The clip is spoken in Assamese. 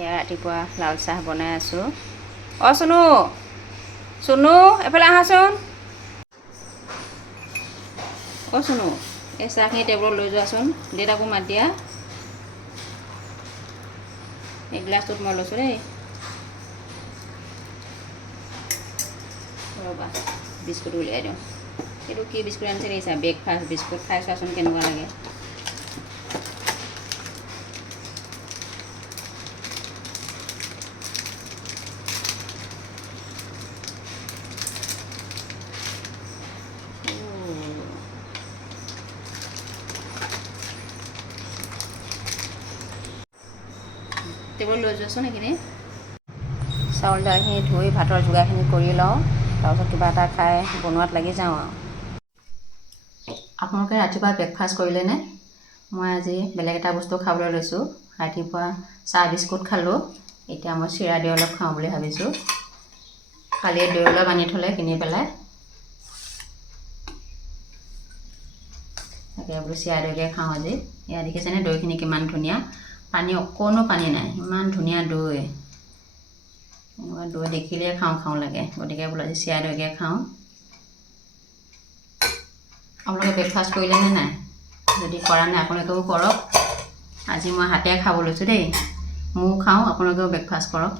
এয়া ৰাতিপুৱা লাল চাহ বনাই আছোঁ। অঁ চুনু চুনু এফালে আহাচোন। অঁ চুনু এই চাহখিনি টেবুলত লৈ যোৱাচোন, দেউতাকো মাত দিয়া। এই গ্লাছটোত মই লৈছোঁ দেই। ৰ'বা বিস্কুট উলিয়াই দিওঁ। এইটো কি বিস্কুট আনিছে দেখিছা? ব্ৰেকফাষ্ট বিস্কুট, খাই চোৱাচোন কেনেকুৱা লাগে। টেবুলত লৈ যোৱাচোন এইখিনি। চাউল দাইলখিনি ধুই ভাতৰ যোগাৰখিনি কৰি লওঁ, তাৰপিছত কিবা এটা খাই বনোৱাত লাগি যাওঁ আৰু। আপোনালোকে ৰাতিপুৱা ব্ৰেকফাষ্ট কৰিলেনে? মই আজি বেলেগ এটা বস্তু খাবলৈ লৈছোঁ। ৰাতিপুৱা চাহ বিস্কুট খালোঁ, এতিয়া মই চিৰা দৈ অলপ খাওঁ বুলি ভাবিছোঁ। কালিয়ে দৈ অলপ আনি থ'লে কিনি পেলাই, তাকে বোলো চিৰা দৈকে খাওঁ আজি। এয়া দেখিছেনে দৈখিনি কিমান ধুনীয়া, পানী অকণো পানী নাই, ইমান ধুনীয়া দৈ। এনেকুৱা দৈ দেখিলেই খাওঁ খাওঁ লাগে, গতিকে বোলো আজি চিৰা দৈকে খাওঁ। আপোনালোকে ব্ৰেকফাষ্ট কৰিলেনে নাই? যদি কৰা নাই আপোনালোকেও কৰক। আজি মই হাতেৰে খাব লৈছোঁ দেই। ময়ো খাওঁ, আপোনালোকেও ব্ৰেকফাষ্ট কৰক।